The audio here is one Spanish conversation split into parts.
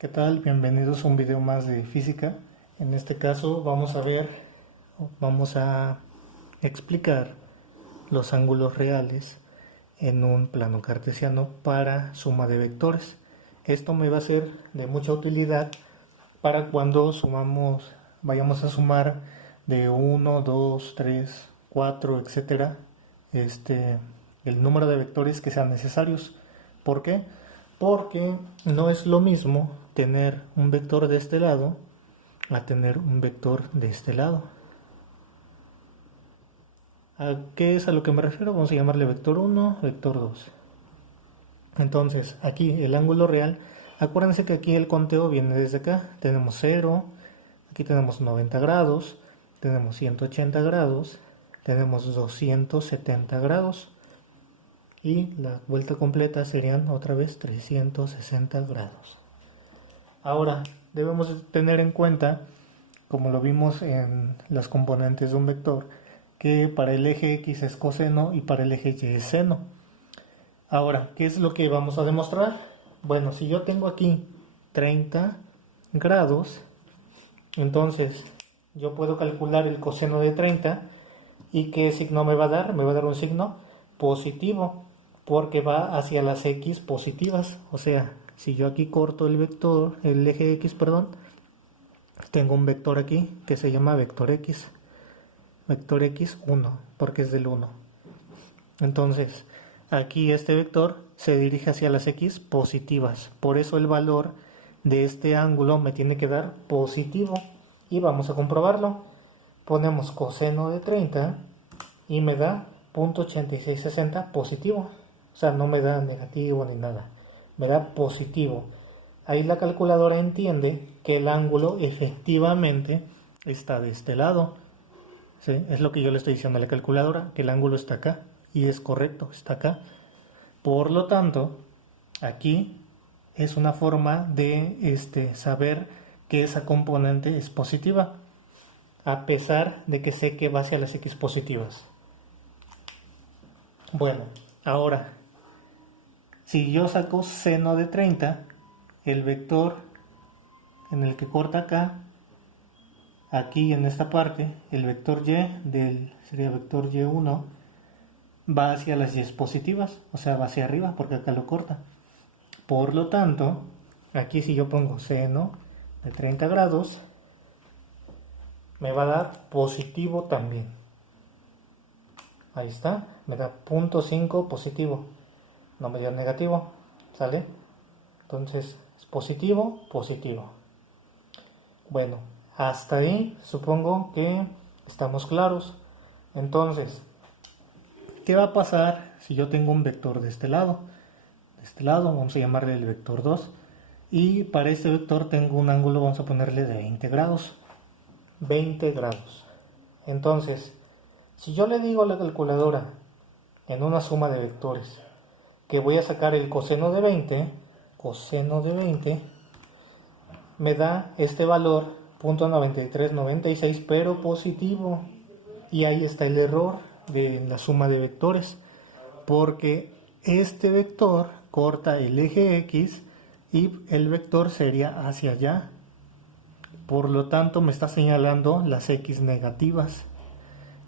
¿Qué tal? Bienvenidos a un video más de física. En este caso vamos a explicar los ángulos reales en un plano cartesiano para suma de vectores. Esto me va a ser de mucha utilidad para cuando vayamos a sumar de 1, 2, 3, 4, etcétera, el número de vectores que sean necesarios. ¿Por qué? Porque no es lo mismo tener un vector de este lado a tener un vector de este lado. ¿A qué es a lo que me refiero? Vamos a llamarle vector 1, vector 2. Entonces, aquí el ángulo real, acuérdense que aquí el conteo viene desde acá. Tenemos 0, aquí tenemos 90 grados, tenemos 180 grados, tenemos 270 grados. Y la vuelta completa serían otra vez 360 grados. Ahora, debemos tener en cuenta, como lo vimos en las componentes de un vector, que para el eje X es coseno y para el eje Y es seno. Ahora, ¿qué es lo que vamos a demostrar? Bueno, si yo tengo aquí 30 grados, entonces yo puedo calcular el coseno de 30 y ¿qué signo me va a dar? Me va a dar un signo positivo, porque va hacia las X positivas. O sea, si yo aquí corto el vector, el eje X, perdón, tengo un vector aquí que se llama vector X 1, porque es del 1. Entonces, aquí este vector se dirige hacia las X positivas, por eso el valor de este ángulo me tiene que dar positivo, y vamos a comprobarlo. Ponemos coseno de 30 y me da 0.8660 positivo. O sea, no me da negativo ni nada, me da positivo. Ahí la calculadora entiende que el ángulo efectivamente está de este lado. ¿Sí? Es lo que yo le estoy diciendo a la calculadora, que el ángulo está acá, y es correcto, está acá. Por lo tanto, aquí es una forma de saber que esa componente es positiva, a pesar de que sé que va hacia las X positivas. Bueno, ahora, si yo saco seno de 30, el vector en el que corta acá, aquí en esta parte, el vector Y sería vector Y1, va hacia las Y positivas, o sea, va hacia arriba porque acá lo corta. Por lo tanto, aquí si yo pongo seno de 30 grados, me va a dar positivo también. Ahí está, me da 0.5 positivo, no me dio negativo, ¿sale? Entonces, es positivo, positivo. Bueno, hasta ahí supongo que estamos claros. Entonces, ¿qué va a pasar si yo tengo un vector de este lado? De este lado vamos a llamarle el vector 2. Y para este vector tengo un ángulo, vamos a ponerle de 20 grados. 20 grados. Entonces, si yo le digo a la calculadora en una suma de vectores que voy a sacar el coseno de 20, me da este valor 0.9396, pero positivo. Y ahí está el error de la suma de vectores, porque este vector corta el eje X y el vector sería hacia allá. Por lo tanto, me está señalando las X negativas.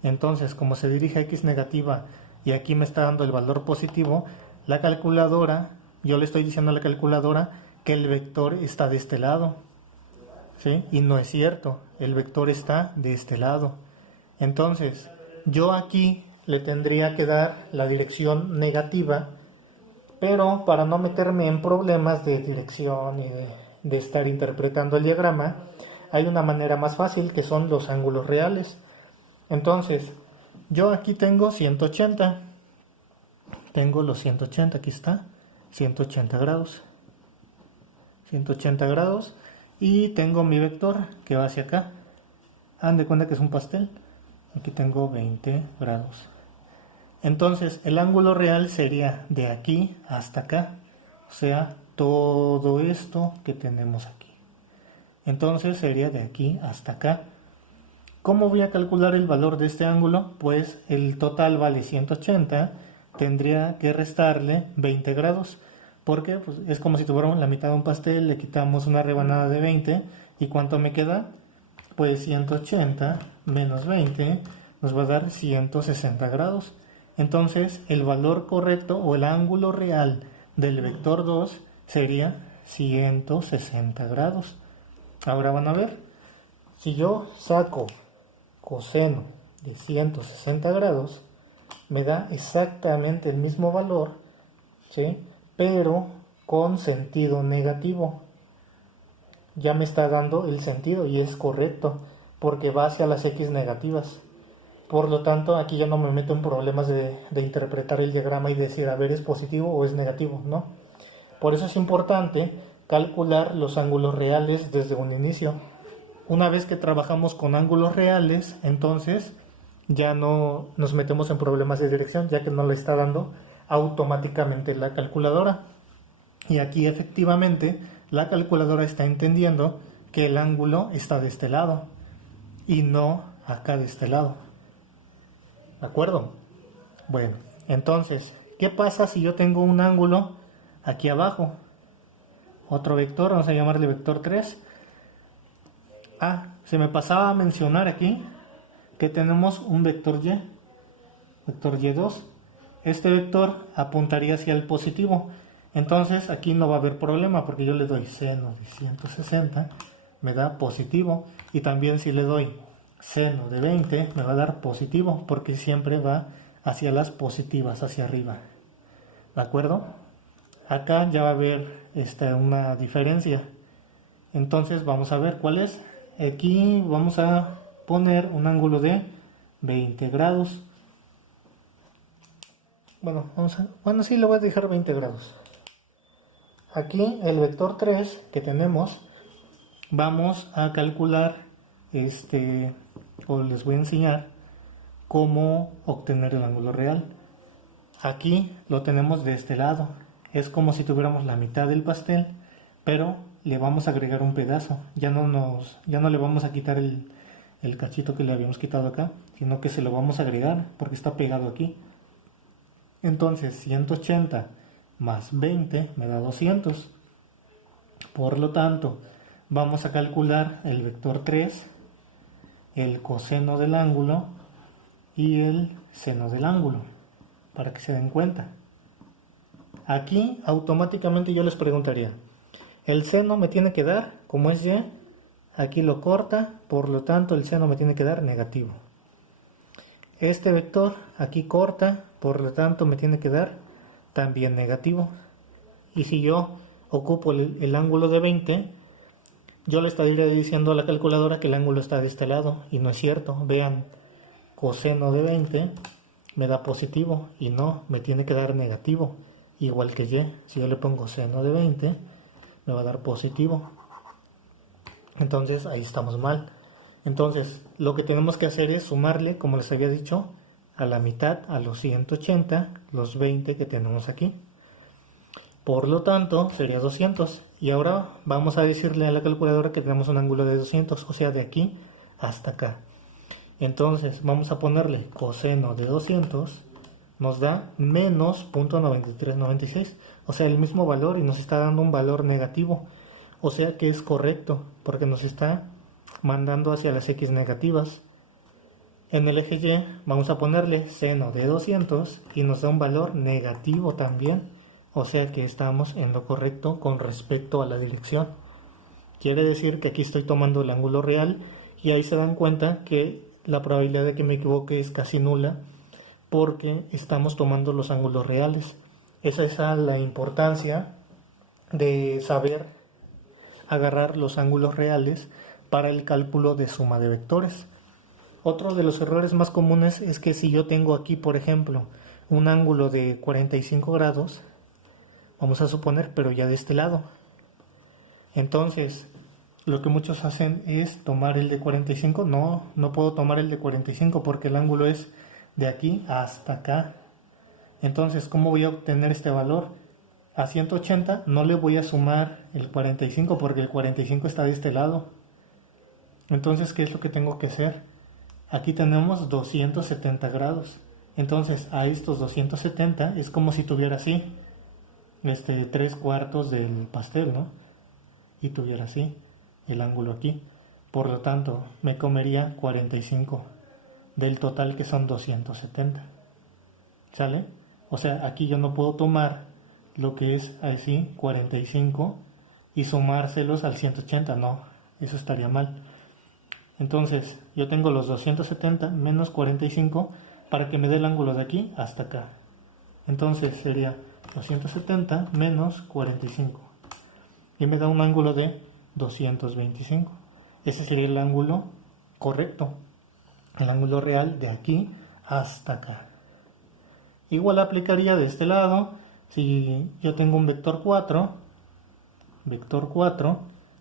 Entonces, como se dirige a X negativa y aquí me está dando el valor positivo, la calculadora, yo le estoy diciendo a la calculadora que el vector está de este lado. ¿Sí? Y no es cierto, el vector está de este lado. Entonces, yo aquí le tendría que dar la dirección negativa, pero para no meterme en problemas de dirección y de estar interpretando el diagrama, hay una manera más fácil, que son los ángulos reales. Entonces, yo aquí tengo 180. Tengo los 180, aquí está, 180 grados. 180 grados. Y tengo mi vector que va hacia acá. Hagan de cuenta que es un pastel. Aquí tengo 20 grados. Entonces, el ángulo real sería de aquí hasta acá. O sea, todo esto que tenemos aquí. Entonces, sería de aquí hasta acá. ¿Cómo voy a calcular el valor de este ángulo? Pues el total vale 180. Tendría que restarle 20 grados. Porque pues, es como si tuviéramos la mitad de un pastel, le quitamos una rebanada de 20 y ¿cuánto me queda? Pues 180 menos 20 nos va a dar 160 grados. Entonces el valor correcto o el ángulo real del vector 2 sería 160 grados. Ahora van a ver, si yo saco coseno de 160 grados, me da exactamente el mismo valor, ¿sí? Pero con sentido negativo. Ya me está dando el sentido y es correcto, porque va hacia las x negativas. Por lo tanto, aquí ya no me meto en problemas de interpretar el diagrama y decir, a ver, ¿es positivo o es negativo? No. Por eso es importante calcular los ángulos reales desde un inicio. Una vez que trabajamos con ángulos reales, entonces ya no nos metemos en problemas de dirección, ya que nos lo está dando automáticamente la calculadora. Y aquí efectivamente la calculadora está entendiendo que el ángulo está de este lado y no acá de este lado. ¿De acuerdo? Bueno, entonces, ¿qué pasa si yo tengo un ángulo aquí abajo? Otro vector, vamos a llamarle vector 3. Se me pasaba a mencionar aquí que tenemos un vector y2. Este vector apuntaría hacia el positivo. Entonces aquí no va a haber problema porque yo le doy seno de 160, me da positivo. Y también si le doy seno de 20, me va a dar positivo porque siempre va hacia las positivas, hacia arriba. ¿De acuerdo? Acá ya va a haber una diferencia. Entonces vamos a ver cuál es. Aquí vamos a poner un ángulo de 20 grados. Bueno, sí, le voy a dejar 20 grados. Aquí el vector 3 que tenemos, vamos a calcular, o les voy a enseñar cómo obtener el ángulo real. Aquí lo tenemos de este lado. Es como si tuviéramos la mitad del pastel, pero le vamos a agregar un pedazo. Ya no le vamos a quitar el cachito que le habíamos quitado acá, sino que se lo vamos a agregar porque está pegado aquí. Entonces 180 más 20 me da 200. Por lo tanto, vamos a calcular el vector 3, el coseno del ángulo y el seno del ángulo, para que se den cuenta. Aquí automáticamente yo les preguntaría, el seno me tiene que dar, como es y, aquí lo corta, por lo tanto el seno me tiene que dar negativo. Este vector aquí corta, por lo tanto me tiene que dar también negativo. Y si yo ocupo el ángulo de 20, yo le estaría diciendo a la calculadora que el ángulo está de este lado, y no es cierto. Vean, coseno de 20 me da positivo y no, me tiene que dar negativo, igual que y. Si yo le pongo seno de 20 me va a dar positivo. Entonces ahí estamos mal. Entonces lo que tenemos que hacer es sumarle, como les había dicho, a la mitad, a los 180, los 20 que tenemos aquí. Por lo tanto sería 200. Y ahora vamos a decirle a la calculadora que tenemos un ángulo de 200, o sea, de aquí hasta acá. Entonces vamos a ponerle coseno de 200, nos da menos 0.9396, o sea, el mismo valor, y nos está dando un valor negativo. O sea que es correcto, porque nos está mandando hacia las x negativas. En el eje y vamos a ponerle seno de 200 y nos da un valor negativo también. O sea que estamos en lo correcto con respecto a la dirección. Quiere decir que aquí estoy tomando el ángulo real y ahí se dan cuenta que la probabilidad de que me equivoque es casi nula porque estamos tomando los ángulos reales. Esa es la importancia de saber agarrar los ángulos reales para el cálculo de suma de vectores. Otro de los errores más comunes es que si yo tengo aquí, por ejemplo, un ángulo de 45 grados, vamos a suponer, pero ya de este lado. Entonces, lo que muchos hacen es tomar el de 45. No puedo tomar el de 45 porque el ángulo es de aquí hasta acá. Entonces, ¿cómo voy a obtener este valor? A 180 no le voy a sumar el 45 porque el 45 está de este lado. Entonces, ¿qué es lo que tengo que hacer? Aquí tenemos 270 grados. Entonces, a estos 270 es como si tuviera así 3/4 del pastel, ¿no? Y tuviera así el ángulo aquí. Por lo tanto, me comería 45 del total, que son 270. ¿Sale? O sea, aquí yo no puedo tomar lo que es así 45 y sumárselos al 180, no, eso estaría mal. Entonces, yo tengo los 270 menos 45 para que me dé el ángulo de aquí hasta acá. Entonces sería 270 menos 45 y me da un ángulo de 225. Ese sería el ángulo correcto, el ángulo real de aquí hasta acá. Igual aplicaría de este lado. Si yo tengo un vector 4,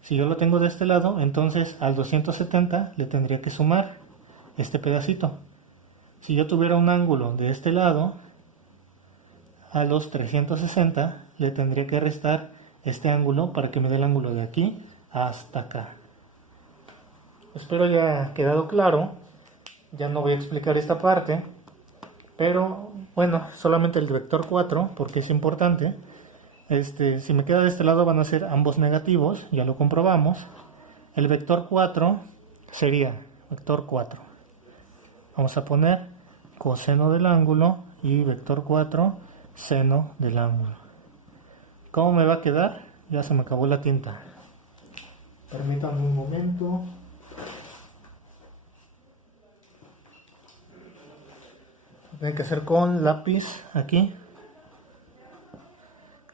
si yo lo tengo de este lado, entonces al 270 le tendría que sumar este pedacito. Si yo tuviera un ángulo de este lado, a los 360 le tendría que restar este ángulo para que me dé el ángulo de aquí hasta acá. Espero haya quedado claro. Ya no voy a explicar esta parte, pero bueno, solamente el vector 4 porque es importante. Si me queda de este lado van a ser ambos negativos, ya lo comprobamos. El vector 4 sería vector 4. Vamos a poner coseno del ángulo y vector 4 seno del ángulo. ¿Cómo me va a quedar? Ya se me acabó la tinta. Permítanme un momento. Tiene que ser con lápiz aquí.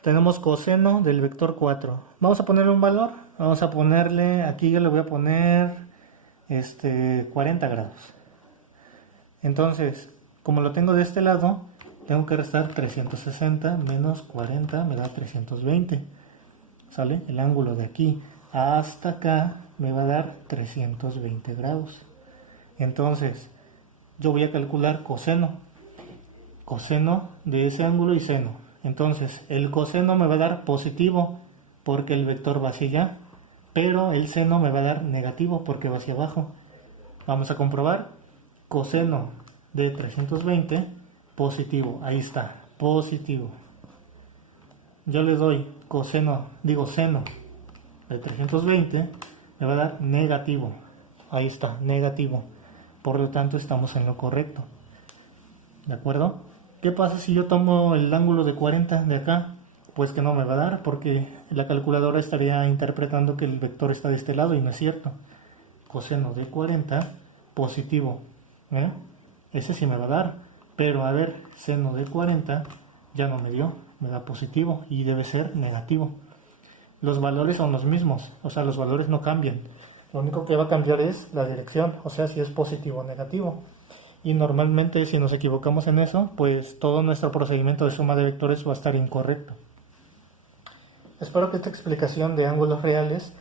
Tenemos coseno del vector 4. Vamos a ponerle un valor. Vamos a ponerle, aquí yo le voy a poner 40 grados. Entonces, como lo tengo de este lado, tengo que restar 360 menos 40, me da 320. ¿Sale? El ángulo de aquí hasta acá me va a dar 320 grados. Entonces, yo voy a calcular coseno de ese ángulo y seno. Entonces, el coseno me va a dar positivo porque el vector va hacia allá, pero el seno me va a dar negativo porque va hacia abajo. Vamos a comprobar. Coseno de 320, positivo. Ahí está, positivo. Yo le doy seno de 320, me va a dar negativo. Ahí está, negativo. Por lo tanto, estamos en lo correcto. ¿De acuerdo? ¿Qué pasa si yo tomo el ángulo de 40 de acá? Pues que no me va a dar porque la calculadora estaría interpretando que el vector está de este lado y no es cierto. Coseno de 40, positivo. Ese sí me va a dar. Pero a ver, seno de 40 ya no me dio, me da positivo y debe ser negativo. Los valores son los mismos, o sea, los valores no cambian. Lo único que va a cambiar es la dirección, o sea, si es positivo o negativo. Y normalmente si nos equivocamos en eso, pues todo nuestro procedimiento de suma de vectores va a estar incorrecto. Espero que esta explicación de ángulos reales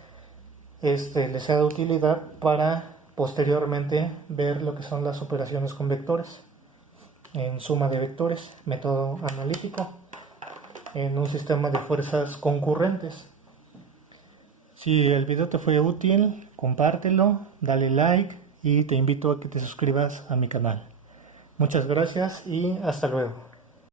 les sea de utilidad para posteriormente ver lo que son las operaciones con vectores en suma de vectores, método analítico, en un sistema de fuerzas concurrentes. Si el video te fue útil, compártelo, dale like y te invito a que te suscribas a mi canal. Muchas gracias y hasta luego.